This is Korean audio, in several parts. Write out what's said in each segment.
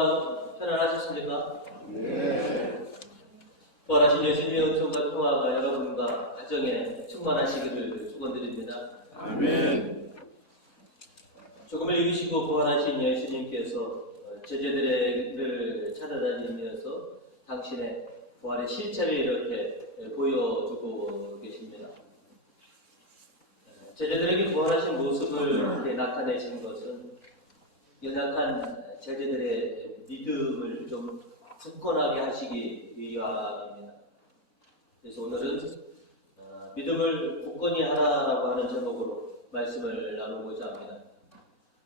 동안 편안하셨습니까? 네. 부활하신 예수님의 은총과 평화가 여러분과 가정에 충만하시기를 축원드립니다. 아멘. 죽음을 이기시고 부활하신 예수님께서 제자들을 찾아다니면서 당신의 부활의 실체를 이렇게 보여주고 계십니다. 제자들에게 부활하신 모습을 이렇게 나타내신 것은 연약한 제자들의 믿음을 좀 굳건하게 하시기 위함입니다. 그래서 오늘은 믿음을 굳건히 하라라고 하는 제목으로 말씀을 나누고자 합니다.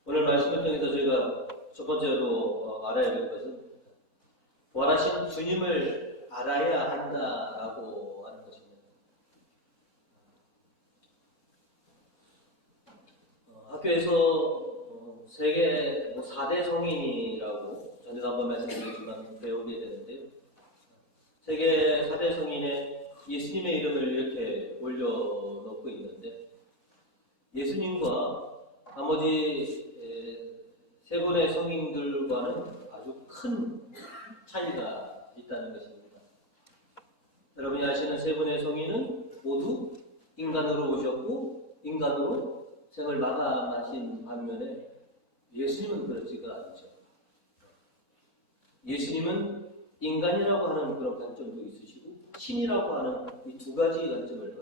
오늘 말씀을 통해서 저희가 첫 번째로 알아야 될 것은 부활하신 주님을 알아야 한다라고 하는 것입니다. 학교에서 세계 4대 성인이라고 전에도 한번 말씀드렸지만 배우게 되는데요. 세계 4대 성인에 예수님의 이름을 이렇게 올려놓고 있는데 예수님과 나머지 세 분의 성인들과는 아주 큰 차이가 있다는 것입니다. 여러분이 아시는 세 분의 성인은 모두 인간으로 오셨고 인간으로 생을 마감하신 반면에 예수님은 그렇지가 않죠. 예수님은 인간이라고 하는 그런 관점도 있으시고 신이라고 하는 이 두 가지 관점을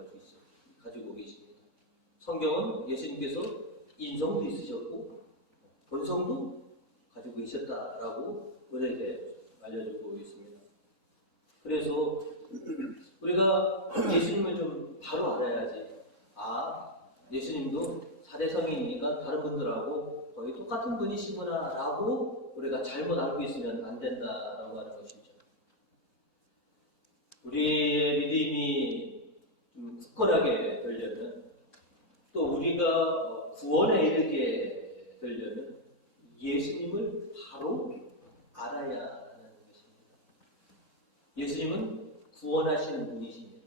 가지고 계십니다. 성경은 예수님께서 인성도 있으셨고 본성도 가지고 계셨다라고 우리에게 알려주고 있습니다. 그래서 우리가 예수님을 좀 바로 알아야지. 예수님도 4대 성인이니까 다른 분들하고 거의 똑같은 분이시구나 라고 우리가 잘못 알고 있으면 안 된다라고 하는 것이죠. 우리의 믿음이 좀 굳건하게 되려면 또 우리가 구원에 이르게 되려면 예수님을 바로 알아야 하는 것입니다. 예수님은 구원하시는 분이십니다.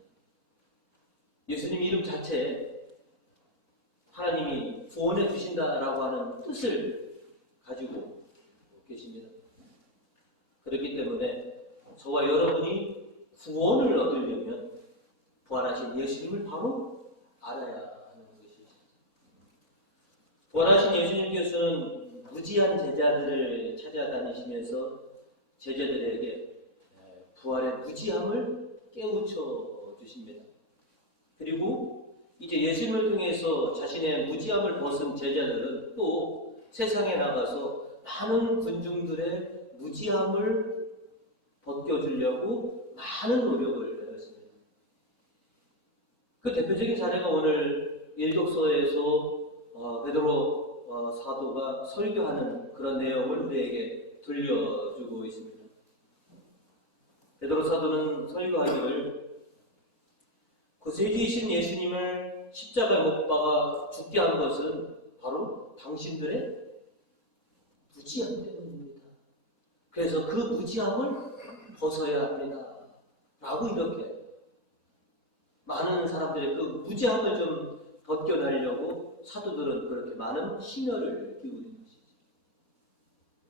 예수님 이름 자체에 하나님이 구원해 주신다라고 하는 뜻을 가지고 계십니다. 그렇기 때문에 저와 여러분이 구원을 얻으려면 부활하신 예수님을 바로 알아야 하는 것이죠. 부활하신 예수님께서는 무지한 제자들을 찾아다니시면서 제자들에게 부활의 무지함을 깨우쳐 주십니다. 그리고 이제 예수님을 통해서 자신의 무지함을 벗은 제자들은 또 세상에 나가서 많은 군중들의 무지함을 벗겨주려고 많은 노력을 했습니다. 그 대표적인 사례가 오늘 일독서에서 베드로 사도가 설교하는 그런 내용을 우리에게 들려주고 있습니다. 베드로 사도는 설교하기를 구세주이신 예수님을 십자가에 못 박아 죽게 한 것은 바로 당신들의 무지함 때문입니다. 그래서 그 무지함을 벗어야 합니다. 라고 이렇게 많은 사람들의 그 무지함을 좀 벗겨내려고 사도들은 그렇게 많은 심혈을 기울인 것이죠.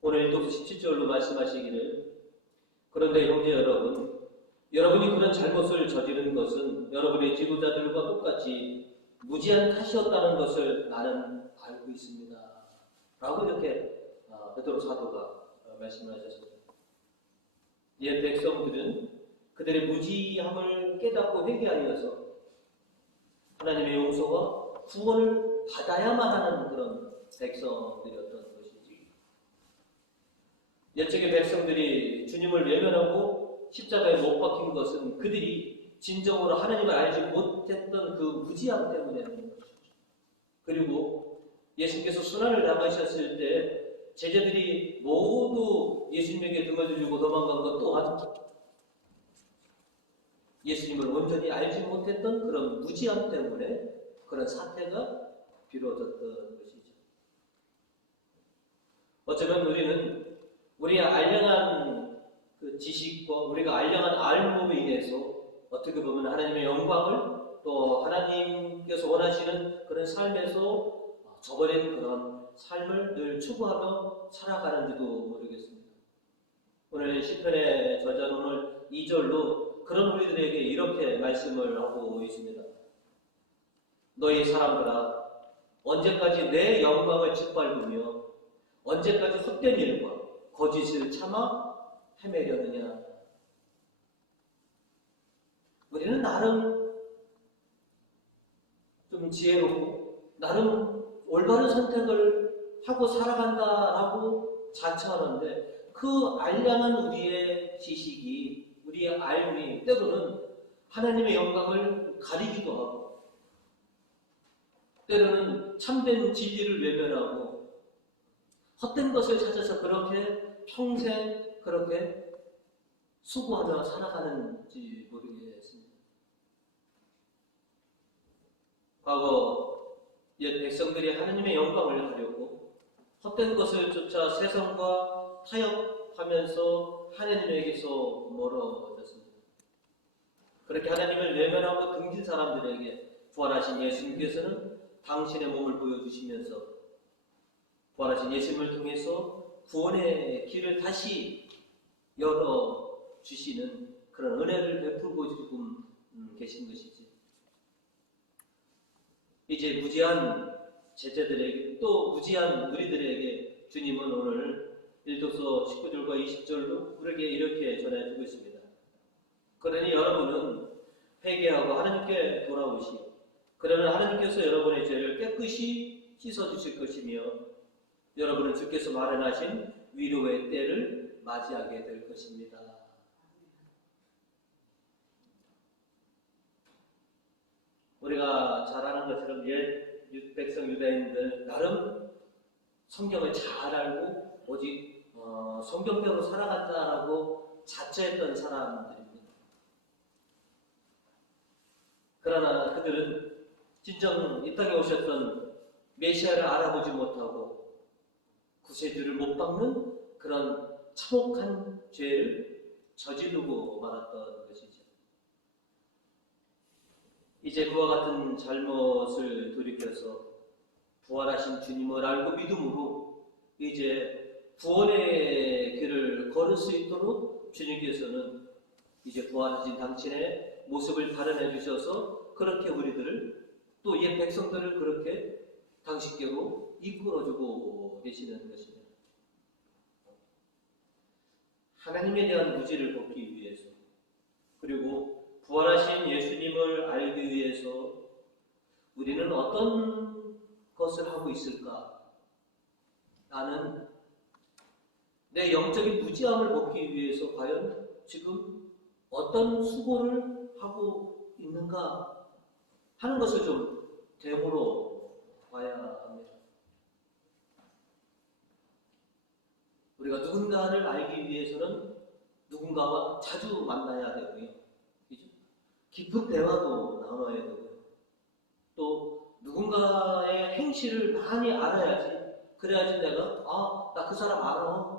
오늘 일독서 17절로 말씀하시기를 그런데 형제 여러분 여러분이 그런 잘못을 저지른 것은 여러분의 지도자들과 똑같이 무지한 탓이었다는 것을 나는 알고 있습니다. 라고 이렇게 베드로 사도가 말씀을 하셨습니다. 옛 백성들은 그들의 무지함을 깨닫고 회개하여서 하나님의 용서와 구원을 받아야만 하는 그런 백성들이었던 것이지. 옛적의 백성들이 주님을 외면하고 십자가에 못 박힌 것은 그들이 진정으로 하나님을 알지 못했던 그 무지함 때문이라는 것이죠. 그리고 예수님께서 순환을 당하셨을 때 제자들이 모두 예수님에게 등을 돌리고 도망간 것 또한 예수님을 온전히 알지 못했던 그런 무지함 때문에 그런 사태가 벌어졌던 것이죠. 어쩌면 우리는 우리의 알량한 그 지식과 우리가 알량한 알몸에 인해서 어떻게 보면 하나님의 영광을 또 하나님께서 원하시는 그런 삶에서 저버린 그런 삶을 늘 추구하며 살아가는지도 모르겠습니다. 오늘 시편의 저자는 오늘 2절로 그런 우리들에게 이렇게 말씀을 하고 있습니다. 너희 사람들아, 언제까지 내 영광을 짓밟으며 언제까지 헛된 일과 거짓을 참아 헤매려느냐. 우리는 나름 좀 지혜롭고 나름 올바른 선택을 하고 살아간다라고 자처하는데 그 알량한 우리의 지식이, 우리의 알미 때로는 하나님의 영광을 가리기도 하고 때로는 참된 진리를 외면하고 헛된 것을 찾아서 그렇게 평생 그렇게 수고하며 살아가는지 모르겠습니다. 과거 옛 백성들이 하나님의 영광을 하려고 헛된 것을 쫓아 세상과 타협하면서 하나님에게서 멀어졌습니다. 그렇게 하나님을 외면하고 등진 사람들에게 부활하신 예수님께서는 당신의 몸을 보여주시면서 부활하신 예수님을 통해서 구원의 길을 다시 열어주시는 그런 은혜를 베풀고 지금 계신 것이지. 이제 무지한 제자들에게 또 무지한 우리들에게 주님은 오늘 1도서 19절과 20절로 우리에게 이렇게 전해주고 있습니다. 그러니 여러분은 회개하고 하나님께 돌아오시, 그러면 하나님께서 여러분의 죄를 깨끗이 씻어주실 것이며 여러분은 주께서 마련하신 위로의 때를 맞이하게 될 것입니다. 우리가 잘 아는 것처럼 옛 백성 유다인들 나름 성경을 잘 알고 오직 성경대로 살아간다라고 자처했던 사람들입니다. 그러나 그들은 진정 이 땅에 오셨던 메시아를 알아보지 못하고 구세주를 못 박는 그런 참혹한 죄를 저지르고 말았던 것이죠. 이제 그와 같은 잘못을 돌이켜서 부활하신 주님을 알고 믿음으로 이제 구원의 길을 걸을 수 있도록 주님께서는 이제 부활하신 당신의 모습을 발현해 주셔서 그렇게 우리들을 또 옛 백성들을 그렇게 당신께로 이끌어주고 계시는 것입니다. 하나님에 대한 무지를 벗기 위해서 그리고 부활하신 예수님을 알기 위해서 우리는 어떤 것을 하고 있을까? 나는 내 영적인 무지함을 벗기 위해서 과연 지금 어떤 수고를 하고 있는가 하는 것을 좀 되물어 봐야 합니다. 우리가 누군가를 알기 위해서는 누군가와 자주 만나야 되고요. 그죠? 깊은 대화도 나눠야 되고요. 또 누군가의 행실을 많이 알아야지, 그래야지 내가 나 그 사람 알아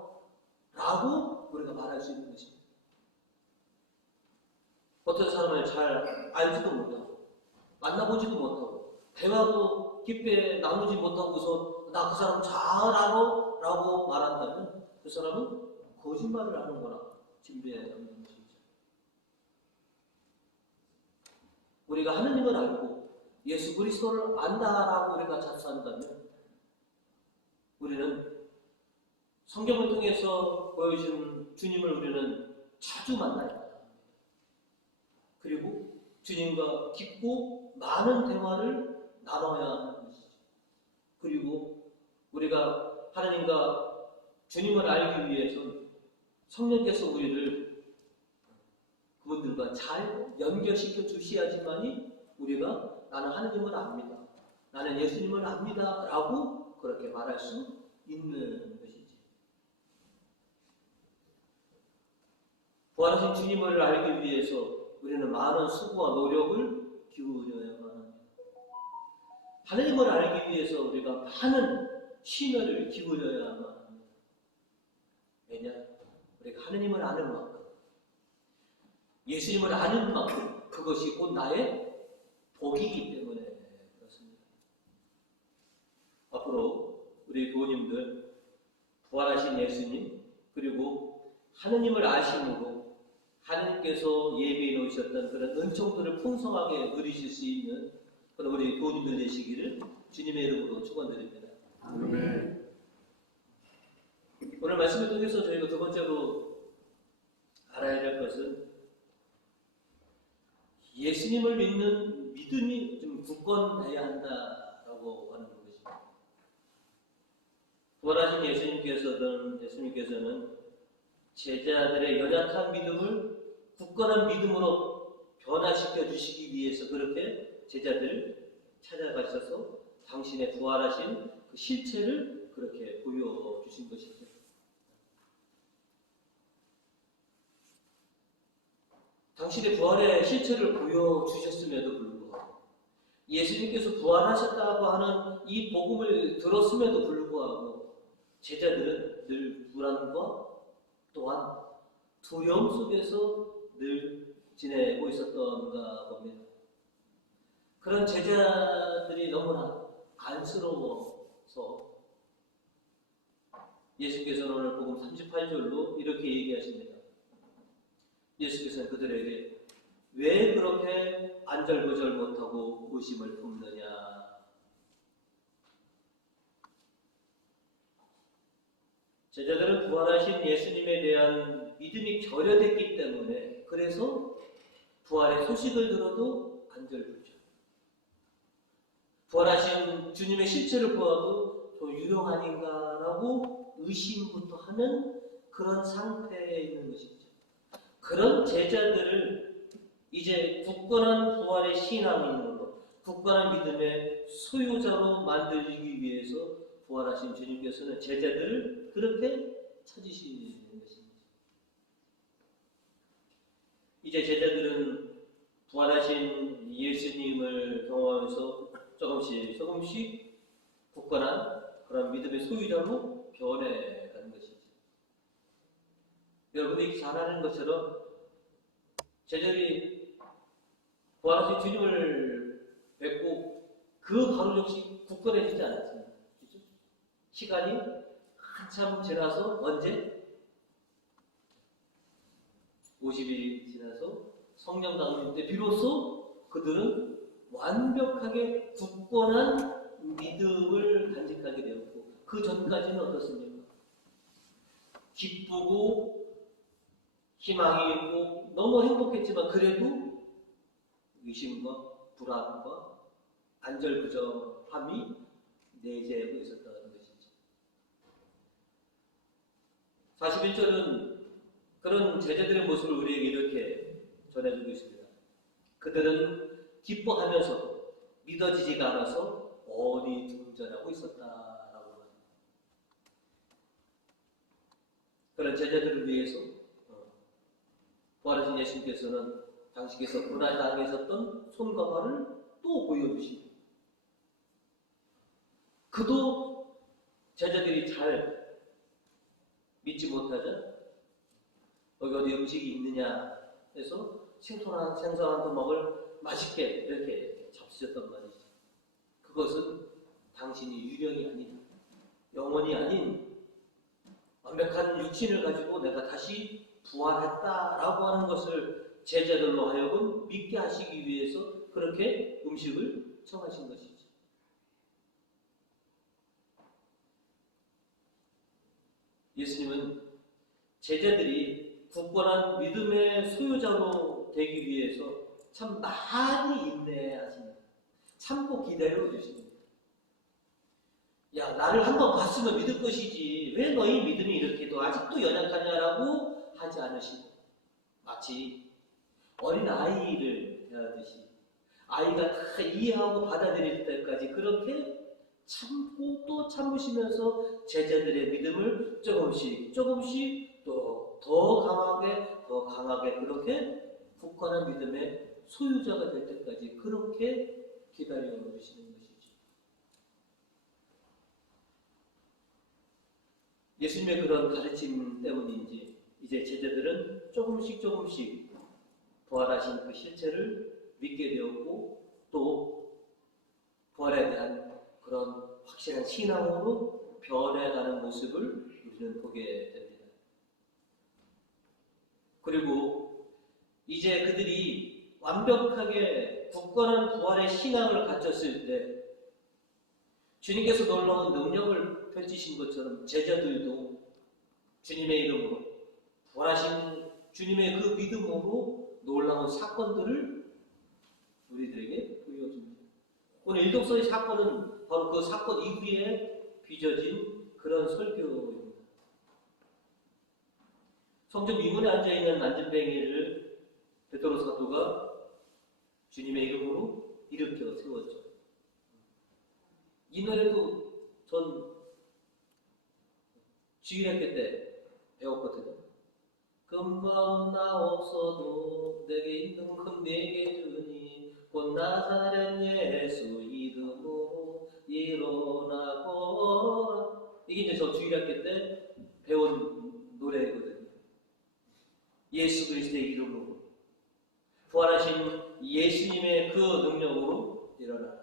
라고 우리가 말할 수 있는 것입니다. 어떤 사람을 잘 알지도 못하고 만나보지도 못하고 대화도 깊게 나누지 못하고서 나 그 사람 잘 알아 라고 말한다면 그 사람은 거짓말을 하는 거라 진리해야 하는 것이죠. 우리가 하느님을 알고 예수 그리스도를 안다라고 우리가 자처한다면 우리는 성경을 통해서 보여준 주님을 우리는 자주 만나야 합니다. 그리고 주님과 깊고 많은 대화를 나눠야 하는 것이죠. 그리고 우리가 하나님과 주님을 알기 위해서는 성령께서 우리를 그분들과 잘 연결시켜 주셔야지만이 우리가 나는 하나님을 압니다, 나는 예수님을 압니다 라고 그렇게 말할 수 있는 것이지. 부활하신 주님을 알기 위해서 우리는 많은 수고와 노력을 기울여야만 합니다. 하나님을 알기 위해서 우리가 많은 심혈을 기울여야만 합니다. 왜냐? 우리가 하나님을 아는 만큼, 예수님을 아는 만큼 그것이 곧 나의 복이기 때문에 그렇습니다. 앞으로 우리 부모님들 부활하신 예수님 그리고 하느님을 아심으로 하느님께서 예비해 놓으셨던 그런 은총들을 풍성하게 누리실 수 있는 그런 우리 교우님들 되시기를 주님의 이름으로 축원드립니다. 아멘. 오늘 말씀을 통해서 저희가 두 번째로 알아야 될 것은 예수님을 믿는 믿음이 좀 굳건해야 한다라고 하는 것입니다. 부활하신 예수님께서는 제자들의 연약한 믿음을 굳건한 믿음으로 변화시켜 주시기 위해서 그렇게 제자들을 찾아가셔서 당신의 부활하신 그 실체를 그렇게 보여주신 것이죠. 당신의 부활의 실체를 보여주셨음에도 불구하고 예수님께서 부활하셨다고 하는 이 복음을 들었음에도 불구하고 제자들은 늘 불안과 또한 두려움 속에서 늘 지내고 있었던가 봅니다. 그런 제자들이 너무나 안쓰러워서 예수께서는 오늘 복음 38절로 이렇게 얘기하십니다. 예수께서는 그들에게 왜 그렇게 안절부절 못하고 의심을 품느냐. 제자들은 부활하신 예수님에 대한 믿음이 결여됐기 때문에 그래서 부활의 소식을 들어도 안절부절. 부활하신 주님의 실체를 보아도 저 유령 아닌가라고 의심부터 하는 그런 상태에 있는 것이죠. 그런 제자들을 이제 굳건한 부활의 신앙인으로 굳건한 믿음의 소유자로 만들기 위해서 부활하신 주님께서는 제자들을 그렇게 찾으시는 것입니다. 이제 제자들은 부활하신 예수님을 경험하면서 조금씩 굳건한 그런 믿음의 소유자로 변해가는 것이죠. 여러분들이 잘 아는 것처럼 제자들이 부활하신 주님을 뵙고 그 바로 역시 굳건해지지 않았습니다. 그렇죠? 시간이 한참 지나서 언제? 50일이 지나서 성령 강림 때 비로소 그들은 완벽하게 굳건한 믿음을 간직하게 되었고 그 전까지는 어떻습니까? 기쁘고 희망이 있고 너무 행복했지만 그래도 의심과 불안과 안절부절함이 내재하고 있었다는 것이죠. 41절은 그런 제자들의 모습을 우리에게 이렇게 전해주고 있습니다. 그들은 기뻐하면서도 믿어지지가 않아서 어리둥절하고 있었다라고 합니다. 그런 제자들을 위해서 부활하신 예수님께서는 당시께서 고난당에 있었던 손과 발을 또 보여주시고 그도 제자들이 잘 믿지 못하자 여기 어디 음식이 있느냐 해서 생선한 도막을 맛있게 이렇게 잡수셨단 말이죠. 그것은 당신이 유령이 아닌 영혼이 아닌 완벽한 육신을 가지고 내가 다시 부활했다라고 하는 것을 제자들로 하여금 믿게 하시기 위해서 그렇게 음식을 청하신 것이죠. 예수님은 제자들이 굳건한 믿음의 소유자로 되기 위해서 참 많이 인내하십니다. 참고 기다려 주십니다. 야, 나를 한번 봤으면 믿을 것이지 왜 너희 믿음이 이렇게도 아직도 연약하냐라고 하지 않으시고 마치 어린 아이를 대하듯이 아이가 다 이해하고 받아들일 때까지 그렇게 참고 또 참으시면서 제자들의 믿음을 조금씩 또 더 강하게 그렇게 굳건한 믿음의 소유자가 될 때까지 그렇게 기다려 주시는 것이죠. 예수님의 그런 가르침 때문인지 이제 제자들은 조금씩 부활하신 그 실체를 믿게 되었고 또 부활에 대한 그런 확실한 신앙으로 변해가는 모습을 우리는 보게 됩니다. 그리고 이제 그들이 완벽하게 굳건한 부활의 신앙을 갖췄을 때 주님께서 놀라운 능력을 펼치신 것처럼 제자들도 주님의 이름으로 부활하신 주님의 그 믿음으로 놀라운 사건들을 우리들에게 보여줍니다. 오늘 일독서의 사건은 바로 그 사건 이후에 빚어진 그런 설교입니다. 성전 미문에 앉아있는 안진뱅이를 베드로 사도가 주님의 이름으로 일으켜 세웠죠. 이 노래도 전 주일학교 때 배웠거든요. 금방 나 없어도 내게 있는 큰 내게 주니 곧 나사렛 예수 이름으로 일어나거라. 이게 이제 저 주일학교 때 배운 노래거든요. 예수 그리스도의 이름으로 부활하신 예수님의 그 능력으로 일어나라.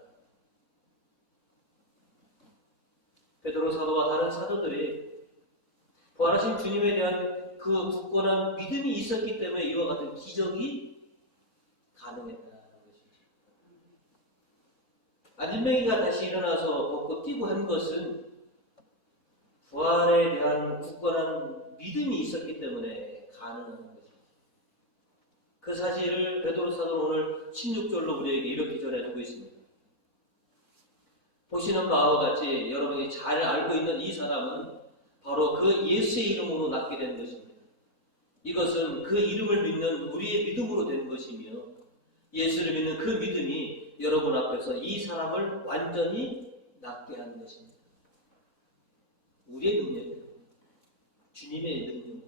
베드로 사도와 다른 사도들이 부활하신 주님에 대한 그 굳건한 믿음이 있었기 때문에 이와 같은 기적이 가능했다는 것이죠. 안진뱅이가 다시 일어나서 걷고 뛰고 한 것은 부활에 대한 굳건한 믿음이 있었기 때문에 가능한 것입니다. 그 사실을 베드로 사도는 오늘 16절로 우리에게 이렇게 전해주고 있습니다. 보시는 바와 같이 여러분이 잘 알고 있는 이 사람은 바로 그 예수의 이름으로 낫게 된 것입니다. 이것은 그 이름을 믿는 우리의 믿음으로 된 것이며 예수를 믿는 그 믿음이 여러분 앞에서 이 사람을 완전히 낫게 한 것입니다. 우리의 능력이에요. 주님의 능력으로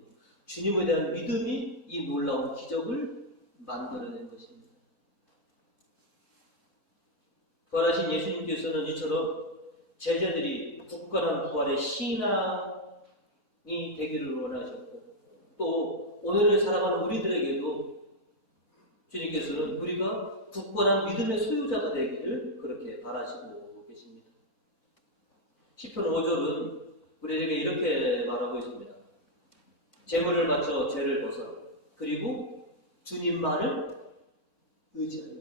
주님에 대한 믿음이 이 놀라운 기적을 만들어낸 것입니다. 부활하신 예수님께서는 이처럼 제자들이 굳건한 부활의 신앙이 되기를 원하셨고 또 오늘을 살아가는 우리들에게도 주님께서는 우리가 굳건한 믿음의 소유자가 되기를 그렇게 바라시고 계십니다. 시편 5절은 우리에게 이렇게 말하고 있습니다. 재물을 바쳐 죄를 벗어라. 그리고 주님만을 의지하라.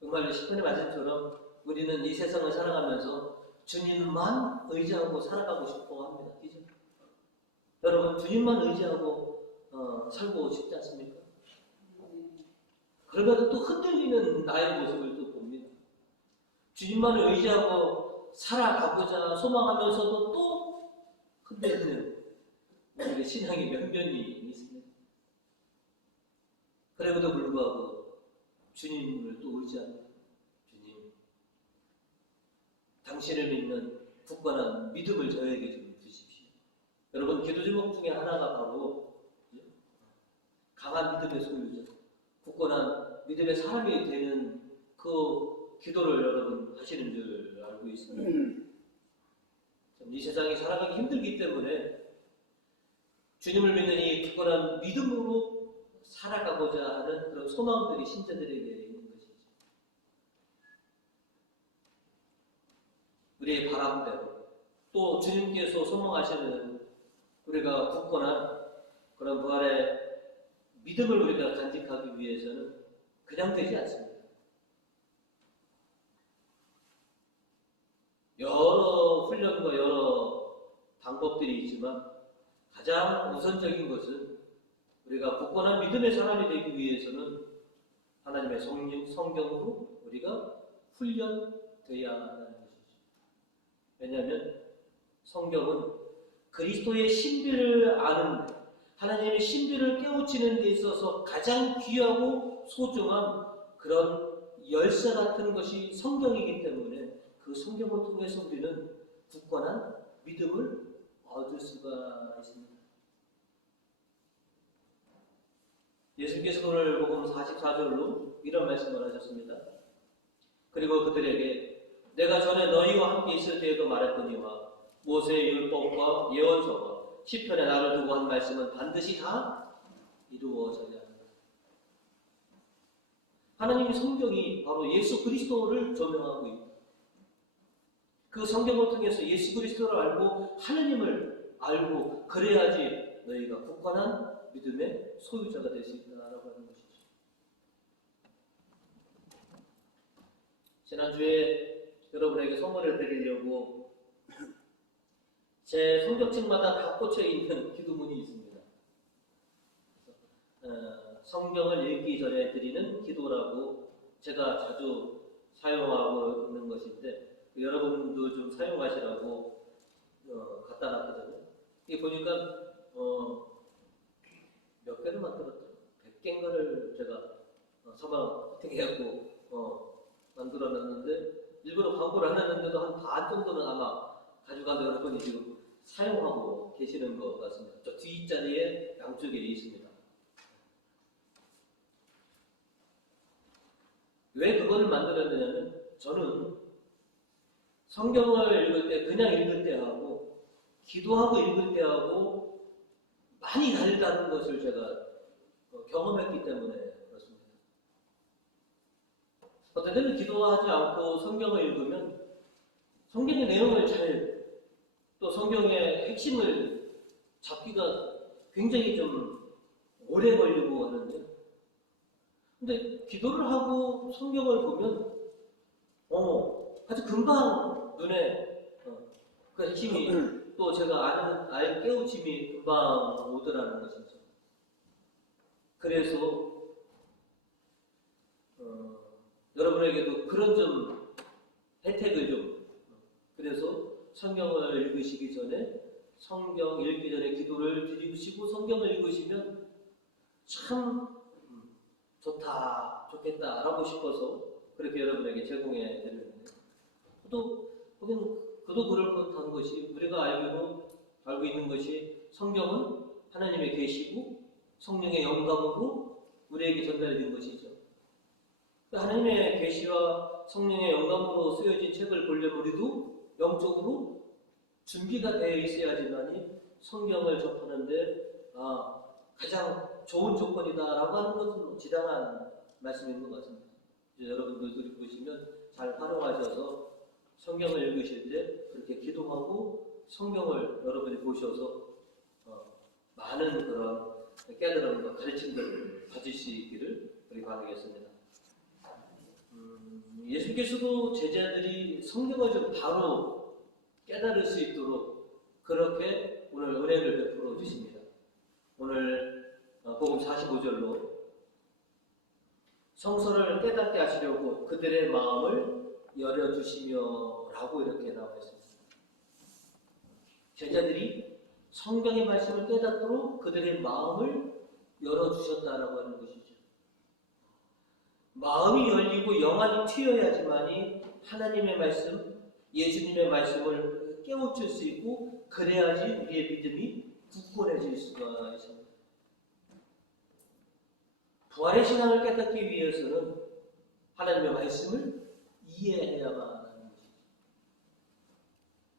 정말 시편의 말씀처럼 우리는 이 세상을 살아가면서 주님만 의지하고 살아가고 싶어 합니다. 그죠? 여러분 주님만 의지하고 살고 싶지 않습니까? 그러면 또 흔들리는 나의 모습을 또 봅니다. 주님만을 의지하고 살아가고자 소망하면서도 또 흔들리는 우리의 신앙의 면면이 있습니다. 그래도 불구하고 주님을 또 의지합니다. 주님, 당신을 믿는 굳건한 믿음을 저에게 좀 주십시오. 여러분 기도 제목 중에 하나가 바로 강한 믿음의 소유자, 굳건한 믿음의 사람이 되는 그 기도를 여러분 하시는 줄 알고 있습니다. 이 세상이 살아가기 힘들기 때문에 주님을 믿는 이 굳건한 믿음으로 살아가고자 하는 그런 소망들이 신자들에게 있는 것이죠. 우리의 바람대로 또 주님께서 소망하시는 우리가 굳건한 그런 부활의 믿음을 우리가 간직하기 위해서는 그냥 되지 않습니다. 여러 훈련과 여러 방법들이 있지만 가장 우선적인 것은 우리가 굳건한 믿음의 사람이 되기 위해서는 하나님의 성경으로 우리가 훈련되어야 한다는 것이죠. 왜냐하면 성경은 그리스도의 신비를 아는 데, 하나님의 신비를 깨우치는 데 있어서 가장 귀하고 소중한 그런 열쇠 같은 것이 성경이기 때문에 그 성경을 통해서 우리는 굳건한 믿음을 얻을 수가 있습니다. 예수님께서 오늘 복음 44절로 이런 말씀을 하셨습니다. 그리고 그들에게 내가 전에 너희와 함께 있을 때에도 말했거니와 모세의 율법과 예언서와 시편에 나를 두고 한 말씀은 반드시 다 이루어져야 한다. 하나님의 성경이 바로 예수 그리스도를 조명하고 있다. 그 성경을 통해서 예수 그리스도를 알고 하나님을 알고 그래야지 너희가 굳건한 믿음의 소유자가 될 수 있다라고 하는 것이죠. 지난주에 여러분에게 선물을 드리려고 제 성경책마다 다 꽂혀 있는 기도문이 있습니다. 성경을 읽기 전에 드리는 기도라고 제가 자주 사용하고 있는 것인데 여러분도 좀 사용하시라고 갖다 놨거든요. 이게 보니까 몇 개를 만들었죠? 100개인가를 제가 사방 커팅해갖고 만들어 놨는데 일부러 광고를 안 했는데도 한 반 정도는 아마 가져가서 여러분이 지금 사용하고 계시는 것 같습니다. 저 뒷자리에 양쪽에 있습니다. 왜 그거를 만들었느냐면 저는 성경을 읽을 때 그냥 읽을 때 하고 기도하고 읽을 때 하고 많이 다르다는 것을 제가 경험했기 때문에 그렇습니다. 어떤 때는 기도하지 않고 성경을 읽으면 성경의 내용을 또 성경의 핵심을 잡기가 굉장히 좀 오래 걸리고 하는데 근데 기도를 하고 성경을 보면 아주 금방 눈에 그 핵심이 또 제가 아는 깨우침이 금방 오더라는 것이죠. 그래서 여러분에게도 그런 좀 혜택을 좀 그래서 성경을 읽으시기 전에 성경 읽기 전에 기도를 드리시고 성경을 읽으시면 참 좋겠다라고 싶어서 그렇게 여러분에게 제공해 드리는데 그도 그럴 법한 것이 우리가 알고 있는 것이 성경은 하나님의 계시고 성령의 영감으로 우리에게 전달된 것이죠. 하나님의 계시와 성령의 영감으로 쓰여진 책을 보려면 우리도 영적으로 준비가 되어 있어야지만이 성경을 접하는데 가장 좋은 조건이다라고 하는 것은 지당한 말씀인 것 같습니다. 이제 여러분들이 보시면 잘 활용하셔서 성경을 읽으실 때 그렇게 기도하고 성경을 여러분이 보셔서 많은 그런 깨달음과 가르침들을 가질 수 있기를 우리 바라겠습니다. 예수께서도 제자들이 성경을 좀 바로 깨달을 수 있도록 그렇게 오늘 은혜를 베풀어 주십니다. 오늘 복음 45절로 성서를 깨닫게 하시려고 그들의 마음을 열어주시며 라고 이렇게 나와 있습니다. 제자들이 성경의 말씀을 깨닫도록 그들의 마음을 열어주셨다라고 하는 것이죠. 마음이 열리고 영안이 트여야지만이 하나님의 말씀, 예수님의 말씀을 깨우칠 수 있고 그래야지 우리의 믿음이 굳건해질 수가 있습니다. 부활의 신앙을 깨닫기 위해서는 하나님의 말씀을 이해해야만 하는 것이죠.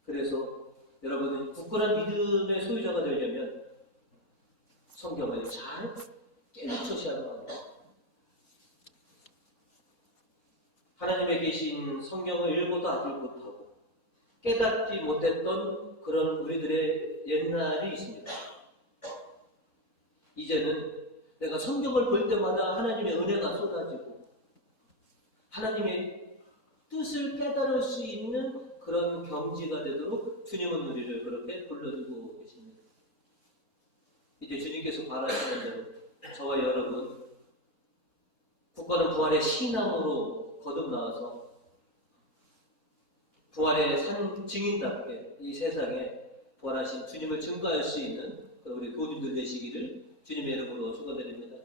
그래서 여러분은 굳건한 믿음의 소유자가 되려면 성경을 잘 깨우쳐셔야만 합니다. 하나님의 계신 성경을 읽어도 아직 못하고 깨닫지 못했던 그런 우리들의 옛날이 있습니다. 이제는 내가 성경을 볼 때마다 하나님의 은혜가 쏟아지고 하나님의 뜻을 깨달을 수 있는 그런 경지가 되도록 주님은 우리를 그렇게 불러주고 계십니다. 이제 주님께서 바라시는 대로 저와 여러분 굳건한 부활의 신앙으로 거듭나와서 부활의 산 증인답게 이 세상에 부활하신 주님을 증거할 수 있는 우리 교우님들 되시기를 주님의 이름으로 축원드립니다.